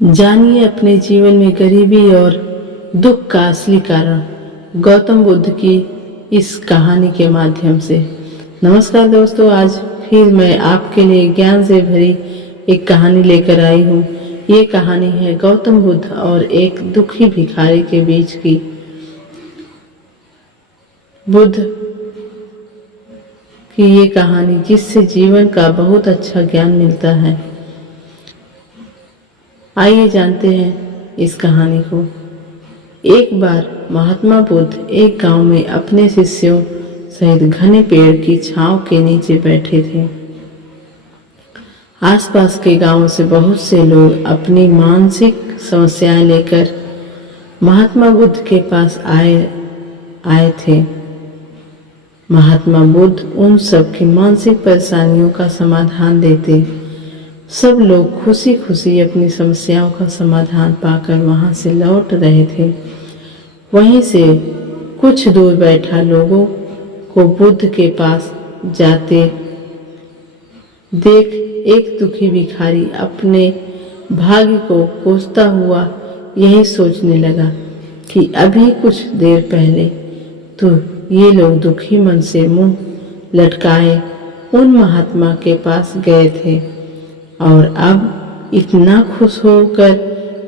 जानिए अपने जीवन में गरीबी और दुख का असली कारण गौतम बुद्ध की इस कहानी के माध्यम से। नमस्कार दोस्तों, आज फिर मैं आपके लिए ज्ञान से भरी एक कहानी लेकर आई हूँ। ये कहानी है गौतम बुद्ध और एक दुखी भिखारी के बीच की। बुद्ध की ये कहानी जिससे जीवन का बहुत अच्छा ज्ञान मिलता है। आइए जानते हैं इस कहानी को। एक बार महात्मा बुद्ध एक गांव में अपने शिष्यों सहित घने पेड़ की छांव के नीचे बैठे थे। आसपास के गांवों से बहुत से लोग अपनी मानसिक समस्याएं लेकर महात्मा बुद्ध के पास आए थे। महात्मा बुद्ध उन सब की मानसिक परेशानियों का समाधान देते। सब लोग खुशी खुशी अपनी समस्याओं का समाधान पाकर वहां से लौट रहे थे। वहीं से कुछ दूर बैठा लोगों को बुद्ध के पास जाते देख एक दुखी भिखारी अपने भाग्य को कोसता हुआ यही सोचने लगा कि अभी कुछ देर पहले तो ये लोग दुखी मन से मुंह लटकाए उन महात्मा के पास गए थे और अब इतना खुश होकर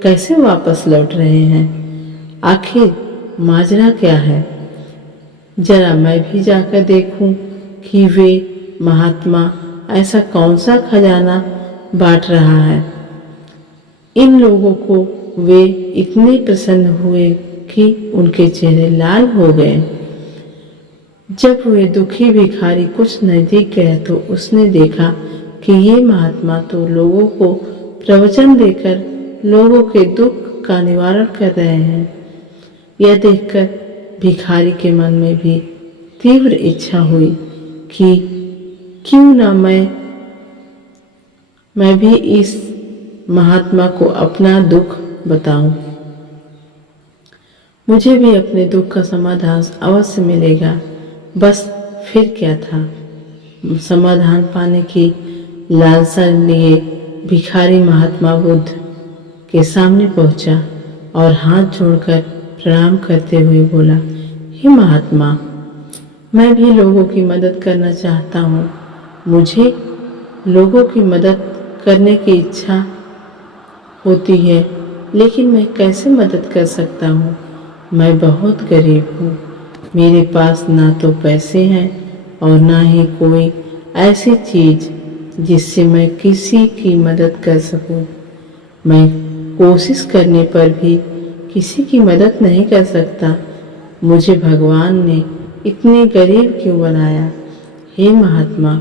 कैसे वापस लौट रहे हैं। आखिर माजरा क्या है? जरा मैं भी जाकर देखूं कि वे महात्मा ऐसा कौन सा खजाना बांट रहा है। इन लोगों को वे इतने प्रसन्न हुए कि उनके चेहरे लाल हो गए। जब वे दुखी भिखारी कुछ नजदीक गए तो उसने देखा कि ये महात्मा तो लोगों को प्रवचन देकर लोगों के दुख का निवारण कर रहे हैं। यह देखकर भिखारी के मन में भी तीव्र इच्छा हुई कि क्यों ना मैं भी इस महात्मा को अपना दुख बताऊं। मुझे भी अपने दुख का समाधान अवश्य मिलेगा। बस फिर क्या था, समाधान पाने की लालसा लिए भिखारी महात्मा बुद्ध के सामने पहुंचा और हाथ जोड़कर प्रणाम करते हुए बोला, हे महात्मा, मैं भी लोगों की मदद करना चाहता हूँ। मुझे लोगों की मदद करने की इच्छा होती है, लेकिन मैं कैसे मदद कर सकता हूँ? मैं बहुत गरीब हूँ। मेरे पास ना तो पैसे हैं और ना ही कोई ऐसी चीज जिससे मैं किसी की मदद कर सकूं। मैं कोशिश करने पर भी किसी की मदद नहीं कर सकता। मुझे भगवान ने इतने गरीब क्यों बनाया? हे महात्मा,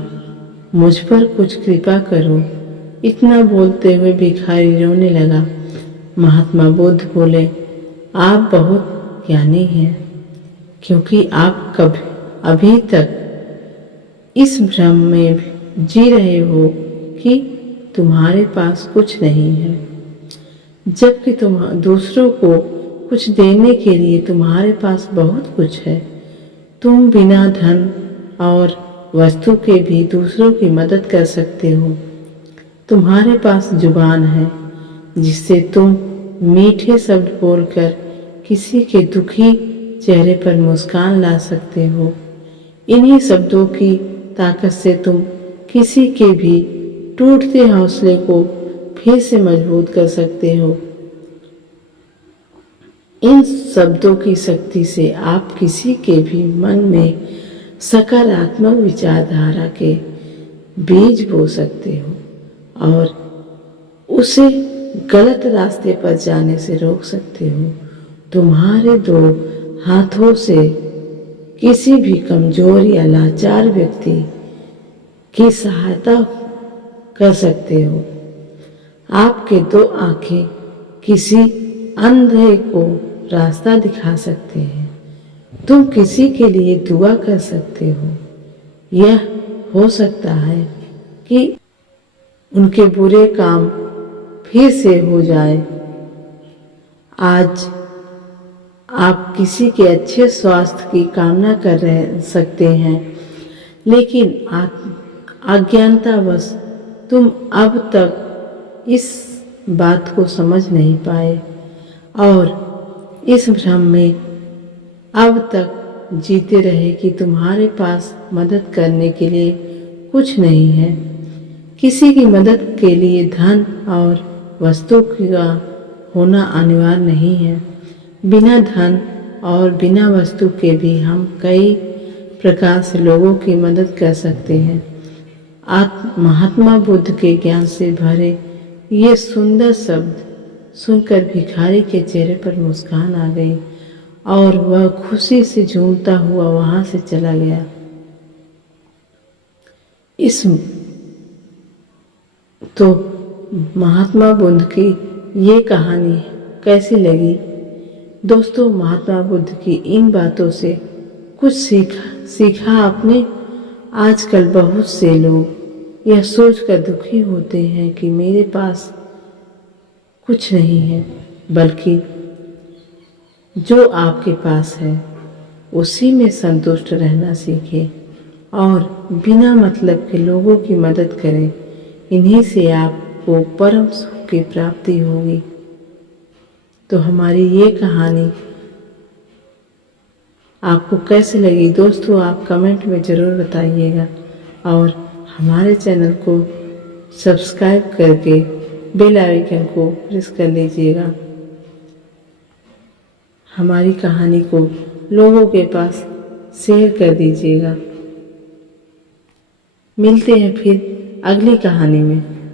मुझ पर कुछ कृपा करो। इतना बोलते हुए भिखारी रोने लगा। महात्मा बुद्ध बोले, आप बहुत ज्ञानी हैं, क्योंकि आप अभी तक इस भ्रम में जी रहे हो कि तुम्हारे पास कुछ नहीं है, जबकि तुम दूसरों को कुछ देने के लिए तुम्हारे पास बहुत कुछ है। तुम बिना धन और वस्तु के भी दूसरों की मदद कर सकते हो। तुम्हारे पास जुबान है जिससे तुम मीठे शब्द बोलकर किसी के दुखी चेहरे पर मुस्कान ला सकते हो। इन्हीं शब्दों की ताकत से तुम किसी के भी टूटते हौसले को फिर से मजबूत कर सकते हो। इन शब्दों की शक्ति से आप किसी के भी मन में सकारात्मक विचारधारा के बीज बो सकते हो और उसे गलत रास्ते पर जाने से रोक सकते हो। तुम्हारे दो हाथों से किसी भी कमजोर या लाचार व्यक्ति की सहायता कर सकते हो। आपके दो आंखें किसी अंधे को रास्ता दिखा सकते हैं। तुम किसी के लिए दुआ कर सकते हो। यह हो सकता है कि उनके बुरे काम फिर से हो जाए। आज आप किसी के अच्छे स्वास्थ्य की कामना कर सकते हैं, लेकिन अज्ञानतावश तुम अब तक इस बात को समझ नहीं पाए और इस भ्रम में अब तक जीते रहे कि तुम्हारे पास मदद करने के लिए कुछ नहीं है। किसी की मदद के लिए धन और वस्तु का होना अनिवार्य नहीं है। बिना धन और बिना वस्तु के भी हम कई प्रकार से लोगों की मदद कर सकते हैं। महात्मा बुद्ध के ज्ञान से भरे ये सुंदर शब्द सुनकर भिखारी के चेहरे पर मुस्कान आ गई और वह खुशी से झूमता हुआ वहां से चला गया। इस तो महात्मा बुद्ध की ये कहानी कैसी लगी दोस्तों? महात्मा बुद्ध की इन बातों से कुछ सीखा आपने? आजकल बहुत से लोग यह सोचकर दुखी होते हैं कि मेरे पास कुछ नहीं है, बल्कि जो आपके पास है उसी में संतुष्ट रहना सीखें और बिना मतलब के लोगों की मदद करें। इन्हीं से आपको परम सुख की प्राप्ति होगी। तो हमारी ये कहानी आपको कैसी लगी दोस्तों? आप कमेंट में ज़रूर बताइएगा और हमारे चैनल को सब्सक्राइब करके बेल आइकन को प्रेस कर लीजिएगा। हमारी कहानी को लोगों के पास शेयर कर दीजिएगा। मिलते हैं फिर अगली कहानी में।